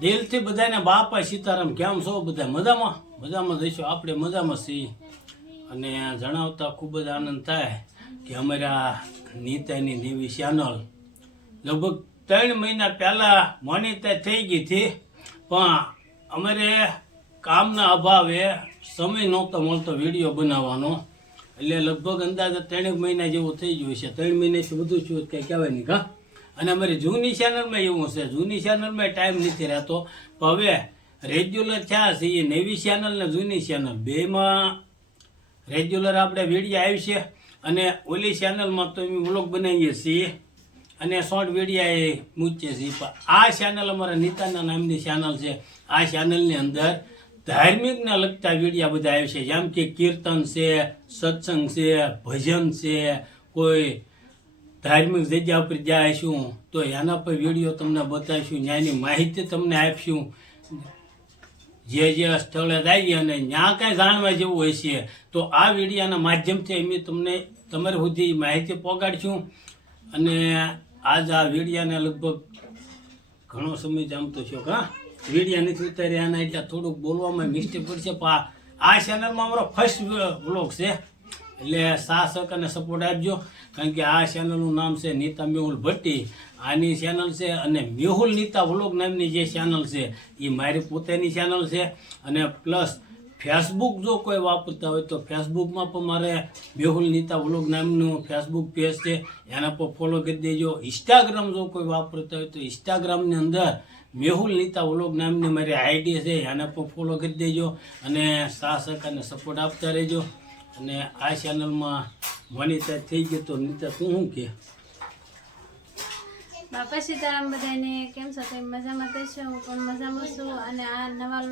દિલથી બધાને બાપા સીતારામ. કેમ છો બધા? મજામાં? મજામાં જઈશું. આપણે મજામાં છીએ. અને જણાવતા ખૂબ જ આનંદ થાય કે અમારા નીતાની નવી ચેનલ લગભગ 3 મહિના પહેલાં મોનિટાઈઝ થઈ ગઈ હતી, પણ અમારે કામના અભાવે સમય નહોતો મળતો વિડીયો બનાવવાનો. એટલે લગભગ અંદાજે 3 મહિના જેવું થઈ ગયું છે. 3 મહિનાથી બધું શું કંઈ કહેવાય નહીં કા. અને અમારી જૂની ચેનલમાં એવું છે, જૂની ચેનલમાં ટાઈમ નથી રહેતો. પણ હવે રેગ્યુલર થયા છે એ નવી ચેનલ ને જૂની ચેનલ બેમાં રેગ્યુલર આપણે વિડીયો આવી છે. અને ઓલી ચેનલમાં તો અમે વ્લોગ બનાવીએ છીએ અને શોર્ટ વિડીયો એ મૂકીએ છીએ. પણ આ ચેનલ અમારા નીતાના નામની ચેનલ છે. આ ચેનલની અંદર ધાર્મિકને લગતા વિડીયા બધા આવે છે, જેમ કે કીર્તન છે, સત્સંગ છે, ભજન છે, કોઈ ધાર્મિક જગ્યા પર જઈશું તો એના પર વિડીયો તમને બતાવીશું, ત્યાંની માહિતી તમને આપીશું. જે સ્થળે જઈએ અને ત્યાં કાંઈ જાણવા જેવું હોય છે તો આ વિડીયાના માધ્યમથી અમે તમને તમારી સુધી માહિતી પહોંચાડીશું. અને આજ આ વિડીયાને લગભગ ઘણો સમય જામતો છો હા વિડીયા નથી ઉતાર્યા એના એટલે થોડુંક બોલવામાં મિસ્ટેક પડશે. પણ આ ચેનલમાં અમારો ફર્સ્ટ વ્લોગ છે એટલે સાહસક અને સપોર્ટ આપજો. કારણ કે આ ચેનલનું નામ છે નીતા મેહુલ ભટ્ટી. આની ચેનલ છે અને મેહુલ નીતા વ્લોગ નામની જે ચેનલ છે એ મારી પોતાની ચેનલ છે. અને પ્લસ ફેસબુક જો કોઈ વાપરતા હોય તો ફેસબુકમાં પણ મારે મેહુલ નીતા વ્લોગ નામનું ફેસબુક પેજ છે, એના પર ફોલો કરી દેજો. ઇન્સ્ટાગ્રામ જો કોઈ વાપરતા હોય તો ઇન્સ્ટાગ્રામની અંદર મેહુલ નીતા વ્લોગ નામની મારી આઈડી છે, એના પર ફોલો કરી દેજો. અને સાહસક અને સપોર્ટ આપતા રહેજો. અને આ ચેનલમાં મોનિટાઈઝ થઈ ગઈ તો નીતા તું શું કે? બાપા સીતારામ બધાને. કેમ છો? તમે મજામાં તો છો? હું પણ મજામાં છું. અને આ નવા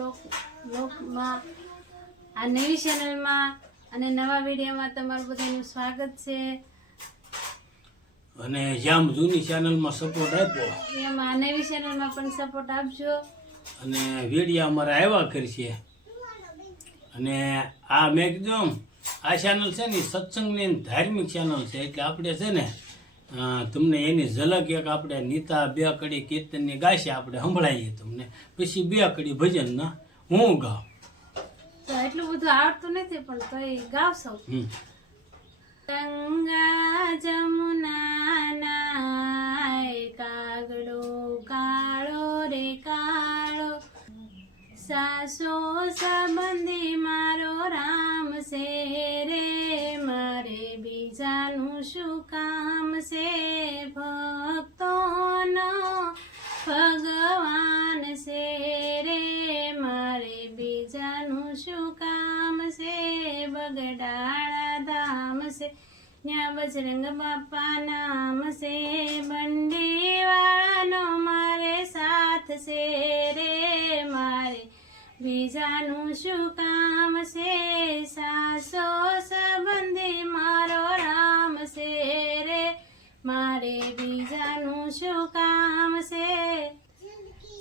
લોકમાં આ નવી ચેનલમાં અને નવા વિડીયોમાં તમારું બધાનું સ્વાગત છે. અને જેમ જૂની ચેનલમાં સપોર્ટ આપ્યો એમાં આ નવી ચેનલમાં પણ સપોર્ટ આપજો. અને વિડીયો અમારા આવ્યા કરશે. અને આ મેં કીધું આ ચેનલ છે ને સત્સંગની ધાર્મિક ચેનલ છે, એટલે આપણે છે ને તમને એની ઝલક એક આપણે નીતા 2 કડી કીર્તનની ગાશે આપણે સંભળાવીએ તમને, પછી 2 કડી ભજનના હું ગાઉં. તો એટલું બધું આવડતું નથી પણ તોય ગાવશો. ગંગા જમુના નાય કાગડો કાળો રે કાળો, સાસો સંબંધી મારો રામ છે રે, મારે બીજાનું શું કામ છે, ભક્તોનો ભગવાન છે રે, મારે બીજાનું શું કામ છે, બગડાળા ધામ છે ત્યાં બજરંગ બાપા નામ છે, બંડીવાળાનો મારે સાથ છે રે, મારે બીજાનું શું કામ છે, સાસો સંબંધી મારો રામ છે રે, મારે બીજાનું શું કામ છે,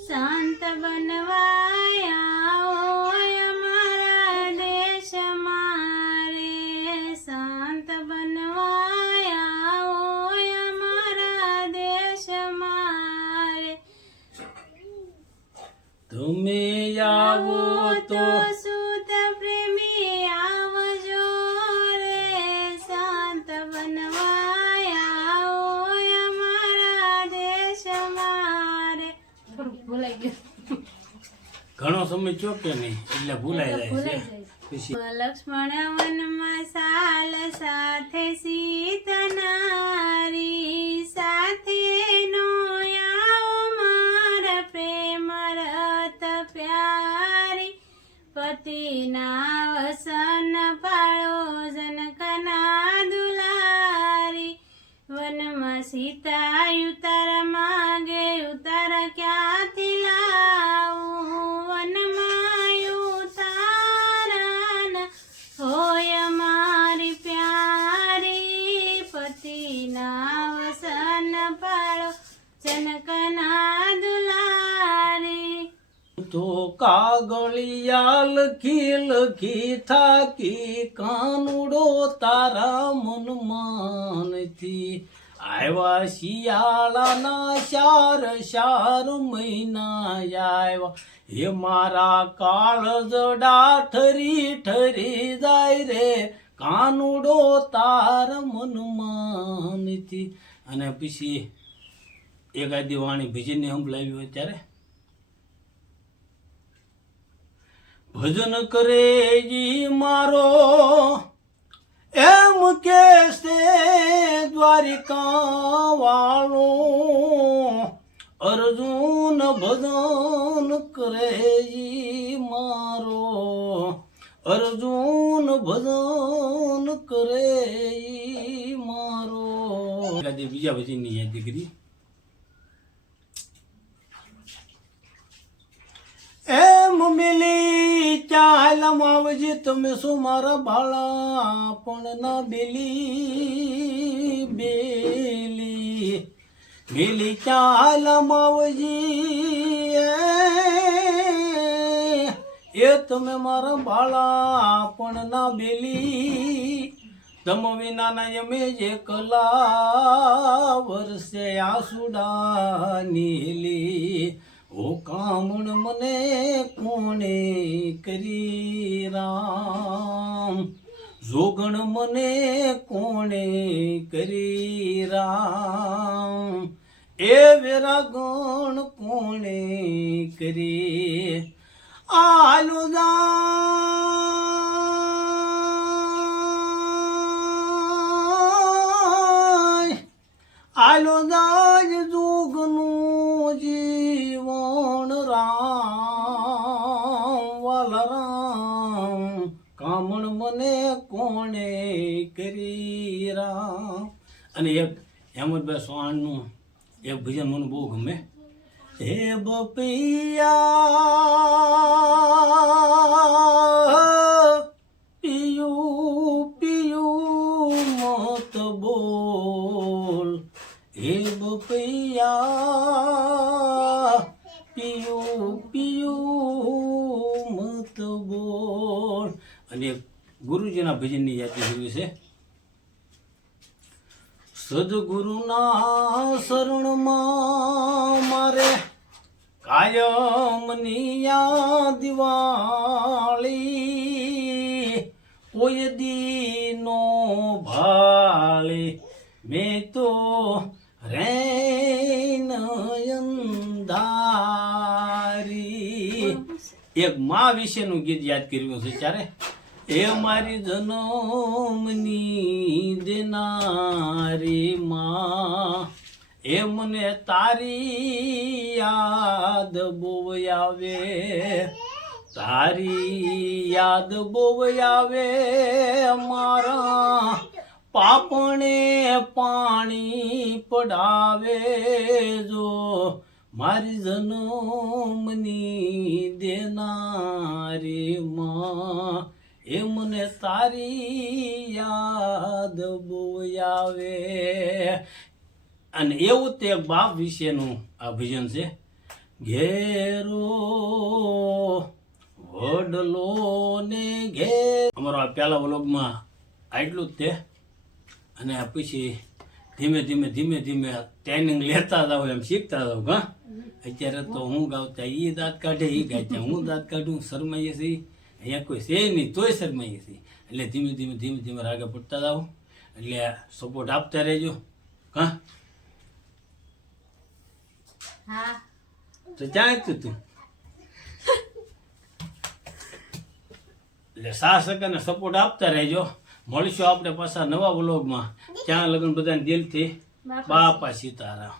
શાંત બનવાયા હોય અમારા દેશમાં રે, શાંત બનવાયા હોય અમારા દેશમાં રે, તમે આવો તો સુત પ્રેમી આવજો રે, શાંત બનવાયા હોય અમારા દેશમાં રે. થોડુંક ભૂલાઈ ગયું. ઘણો સમય ચોકે નહીં એટલે ભૂલાઈ જાય છે. પછી લક્ષ્મણ વનમાં સાલ સાથે સીતનારી, સાથે નો આવો મારા પ્રેમ રત પ્યારી, પતિના વસન પાળો જનકના દુલારી, વનમાં સીતા ઉતાર માગે ઉતાર ક્યાંથી લાવું, વનમાં ઉતારા હોય મારી પ્યારી, પતિના વસન પાળો જનકના દુલારી. તો કાગળિયા લખી લખી થાકી કાનુડો તારા મનમાં નથી. આવ્યા શિયાળાના શાર શાર મહિના આવ્યા હે મારા કાળજડા ઠરી ઠરી જાય રે કાનુડો તાર મનમાં નથી. અને પછી એકાદી વાણી ભજનને સંભળાવી હોય ત્યારે ભજન કરે જી મારો એમ કે છે દ્વારિકા વાળો અર્જુન ભજન કરે જી મારો અર્જુન ભજન કરે ઈ મારો. બીજા ભજનની યાદ કરી એમ મિલી ચાલ માવજી તમે શું મારા બાળા પણ ના બેલી બેલી મિલી ચાલ માવજી એ તમે મારા બાળા પણ ના બેલી તમ વિના ના યમે જે કલા વર્ષે આસુડા નીલી ઓ કામણ મને કોણે કરી રામ જોગણ મને કોણે કરી રામ એ વેરાગણ કોણે કરી આલો જાય જોગનું જીવન રામ વાલા રામ કામણ મને કોણે કરી રામ. અને એક હેમંતભાઈ ચૌહાણનું એક ભજન મને બહુ ગમે. હે બપૈયા પિયું પિયું મત બોલ હે બપૈયા પિયું પિયું મત બોલ. અને ગુરુજીના ભજનની યાદી જોઈ છે. સદગુરુના શરણમાં મારે કાયમની યાદ વાળી કોઈ દીનો ભાળે મેં તો રેનયંધારી. એક માં વિશેનું ગીત યાદ કર્યું છે ત્યારે એ મારી જન્મની દેનારી માં એ મને તારી યાદ બહુ આવે તારી યાદ બહુ આવે મારા પાપણે પાણી પડાવે જો મારી જન્મની દેનારી માં એ મને તારી યાદ બહુ આવે. અને એવું તે બાપ વિશેનું આ ભજન છે. ઘેરો વડલો ને ઘેર. અમારો આ પહેલા વ્લોગમાં આટલું જ તે. અને પછી ધીમે ધીમે ધીમે ધીમે ટ્રેનિંગ લેતા જાવ એમ શીખતા જાવ. હા અત્યારે તો હું ગાવતા એ દાંત કાઢે એ ગાય હું દાંત કાઢું શરમાઈએ છીએ અહીંયા કોઈ છે નહીં તોય શરમાઈએ છીએ. એટલે ધીમે ધીમે ધીમે ધીમે રાગે પડતા જાવ એટલે સપોર્ટ આપતા રહેજો. હા હા તો ક્યાં હતું તું એટલે સાસકને સપોર્ટ આપતા રહેજો. મળીશું આપણે પાછા નવા વ્લોગમાં. ત્યાં લગન બધાને દિલથી બાપા સીતારામ.